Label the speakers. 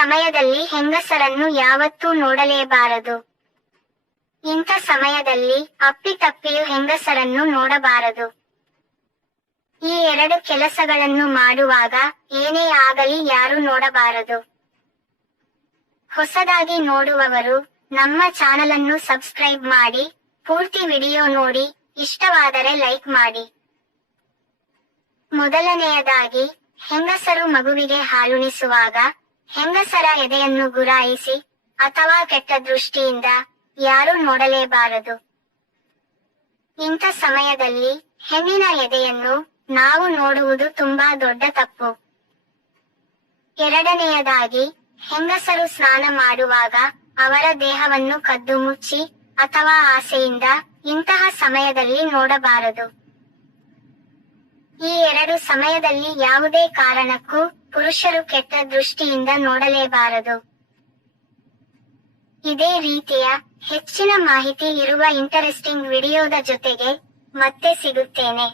Speaker 1: ಸಮಯದಲ್ಲಿ ಹೆಂಗಸರನ್ನು ಯಾವತ್ತೂ ನೋಡಲೇಬಾರದು. ಇಂಥ ಸಮಯದಲ್ಲಿ ಅಪ್ಪಿತಪ್ಪಿಯು ಹೆಂಗಸರನ್ನು ನೋಡಬಾರದು. ಈ ಎರಡು ಕೆಲಸಗಳನ್ನು ಮಾಡುವಾಗ ಏನೇ ಆಗಲಿ ಯಾರು ನೋಡಬಾರದು. ಹೊಸದಾಗಿ ನೋಡುವವರು ನಮ್ಮ ಚಾನಲ್ ಅನ್ನು ಸಬ್ಸ್ಕ್ರೈಬ್ ಮಾಡಿ, ಪೂರ್ತಿ ವಿಡಿಯೋ ನೋಡಿ, ಇಷ್ಟವಾದರೆ ಲೈಕ್ ಮಾಡಿ. ಮೊದಲನೆಯದಾಗಿ, ಹೆಂಗಸರು ಮಗುವಿಗೆ ಹಾಲುಣಿಸುವಾಗ ಹೆಂಗಸರ ಎದೆಯನ್ನು ಗುರಾಯಿಸಿ ಅಥವಾ ಕೆಟ್ಟ ದೃಷ್ಟಿಯಿಂದ ಯಾರೂ ನೋಡಲೇಬಾರದು. ಇಂಥ ಸಮಯದಲ್ಲಿ ಹೆಣ್ಣಿನ ಎದೆಯನ್ನು ನಾವು ನೋಡುವುದು ತುಂಬಾ ದೊಡ್ಡ ತಪ್ಪು. ಎರಡನೆಯದಾಗಿ, ಹೆಂಗಸರು ಸ್ನಾನ ಮಾಡುವಾಗ ಅವರ ದೇಹವನ್ನು ಕದ್ದು ಮುಚ್ಚಿ ಅಥವಾ ಆಸೆಯಿಂದ ಇಂತಹ ಸಮಯದಲ್ಲಿ ನೋಡಬಾರದು. ಎರಡು ಸಮಯದಲ್ಲಿ ಯಾವುದೇ ಕಾರಣಕ್ಕೂ ಪುರುಷರು ಕೆಟ್ಟ ದೃಷ್ಟಿಯಿಂದ ನೋಡಲೇಬಾರದು. ಇದೇ ರೀತಿಯ ಹೆಚ್ಚಿನ ಮಾಹಿತಿ ಇರುವ ಇಂಟರೆಸ್ಟಿಂಗ್ ವಿಡಿಯೋದ ಜೊತೆಗೆ ಮತ್ತೆ ಸಿಗುತ್ತೇನೆ.